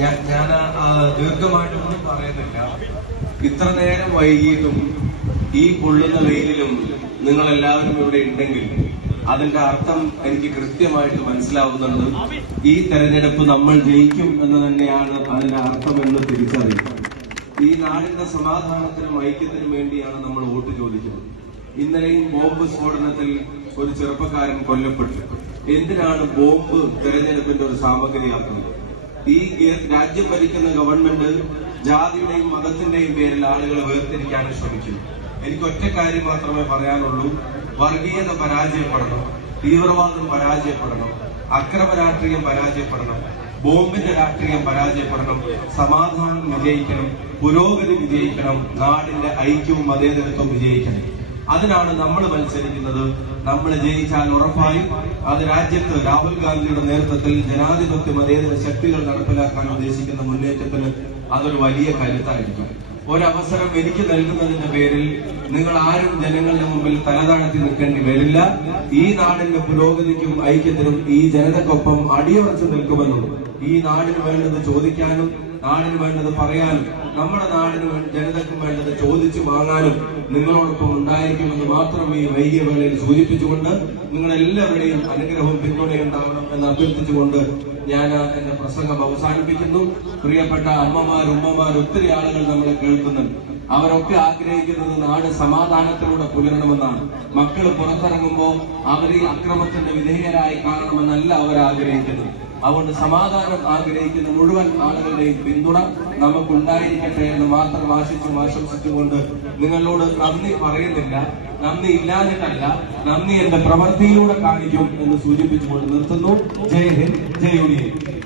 ഞാൻ ഞാൻ ദീർഘമായിട്ടൊന്നും പറയുന്നില്ല. ഇത്ര നേരം വൈകിയിട്ടും ഈ പൊള്ളുന്ന വെയിലിലും നിങ്ങൾ എല്ലാവരും ഇവിടെ ഉണ്ടെങ്കിൽ അതിന്റെ അർത്ഥം എനിക്ക് കൃത്യമായിട്ട് മനസ്സിലാവുന്നുണ്ട്. ഈ തെരഞ്ഞെടുപ്പ് നമ്മൾ ജയിക്കും എന്ന് തന്നെയാണ് അതിന്റെ അർത്ഥം എന്ന് തിരിച്ചറിയും ഈ നാടിന്റെ സമാധാനത്തിനും ഐക്യത്തിനും വേണ്ടിയാണ് നമ്മൾ വോട്ട് ചോദിക്കുന്നത്. ഇന്നലെയും ബോംബ് സ്ഫോടനത്തിൽ ഒരു ചെറുപ്പക്കാരൻ കൊല്ലപ്പെട്ടു. എന്തിനാണ് ബോംബ് തെരഞ്ഞെടുപ്പിന്റെ ഒരു സാമഗ്രിയാക്കുന്നത്? ഈ രാജ്യം ഭരിക്കുന്ന ഗവൺമെന്റ് ജാതിയുടെയും മതത്തിന്റെയും പേരിൽ ആളുകളെ വേർതിരിക്കാൻ ശ്രമിക്കുന്നു. എനിക്ക് ഒറ്റ കാര്യം മാത്രമേ പറയാനുള്ളൂ. വർഗീയത പരാജയപ്പെടണം തീവ്രവാദം പരാജയപ്പെടണം അക്രമ രാഷ്ട്രീയം പരാജയപ്പെടണം ബോംബിന്റെ രാഷ്ട്രീയം പരാജയപ്പെടണം സമാധാനം വിജയിക്കണം പുരോഗതി വിജയിക്കണം നാടിന്റെ ഐക്യവും മതേതരത്വം വിജയിക്കണം. അതിനാണ് നമ്മൾ മത്സരിക്കുന്നത്. നമ്മൾ ജയിച്ചാൽ ഉറപ്പായും അത് രാജ്യത്ത് രാഹുൽ ഗാന്ധിയുടെ നേതൃത്വത്തിൽ ജനാധിപത്യ മതേതര ശക്തികൾ നടപ്പിലാക്കാൻ ഉദ്ദേശിക്കുന്ന മുന്നേറ്റത്തിന് അതൊരു വലിയ കരുത്തായിരിക്കും. ഒരവസരം എനിക്ക് നൽകുന്നതിന്റെ പേരിൽ നിങ്ങൾ ആരും ജനങ്ങളുടെ മുമ്പിൽ തലതാഴ്ത്തി നിൽക്കേണ്ടി വരില്ല. ഈ നാടിന്റെ പുരോഗതിക്കും ഐക്യത്തിനും ഈ ജനതക്കൊപ്പം അടിയുറച്ചു നിൽക്കുമെന്നും ഈ നാടിന് വേണ്ടത് ചോദിക്കാനും നാടിന് വേണ്ടത് പറയാനും നമ്മുടെ നാടിന് ജനതയ്ക്കും വേണ്ടത് ചോദിച്ചു വാങ്ങാനും നിങ്ങളോടൊപ്പം ഉണ്ടായിരിക്കുമെന്ന് മാത്രം ഈ വൈകിയ വേളയിൽ സൂചിപ്പിച്ചുകൊണ്ട് നിങ്ങളെല്ലാവരുടെയും അനുഗ്രഹവും പിന്തുണയും ഉണ്ടാവണം എന്ന് അഭ്യർത്ഥിച്ചുകൊണ്ട് ഞാൻ എന്റെ പ്രസംഗം അവസാനിപ്പിക്കുന്നു. പ്രിയപ്പെട്ട അമ്മമാർ ഉമ്മമാർ ഒത്തിരി ആളുകൾ നമ്മളെ കേൾക്കുന്നുണ്ട്. അവരൊക്കെ ആഗ്രഹിക്കുന്നത് നാട് സമാധാനത്തിലൂടെ പുലരണമെന്നാണ്. മക്കൾ പുറത്തിറങ്ങുമ്പോൾ അവർ അക്രമത്തിന്റെ വിധേയരായി കാണണമെന്നല്ല അവർ ആഗ്രഹിക്കുന്നത് അതുകൊണ്ട് സമാധാനം ആഗ്രഹിക്കുന്ന മുഴുവൻ ആളുകളുടെയും പിന്തുണ നമുക്കുണ്ടായിരിക്കട്ടെ എന്ന് മാത്രം ആശിച്ചും ആശംസിച്ചുകൊണ്ട് നിങ്ങളോട് നന്ദി പറയുന്നില്ല. നന്ദി ഇല്ലാതിട്ടല്ല നന്ദി എന്റെ പ്രവൃത്തിയിലൂടെ കാണിക്കും എന്ന് സൂചിപ്പിച്ചുകൊണ്ട് നിർത്തുന്നു. ജയ് ഹിന്ദ്. ജയ് യൂണിയൻ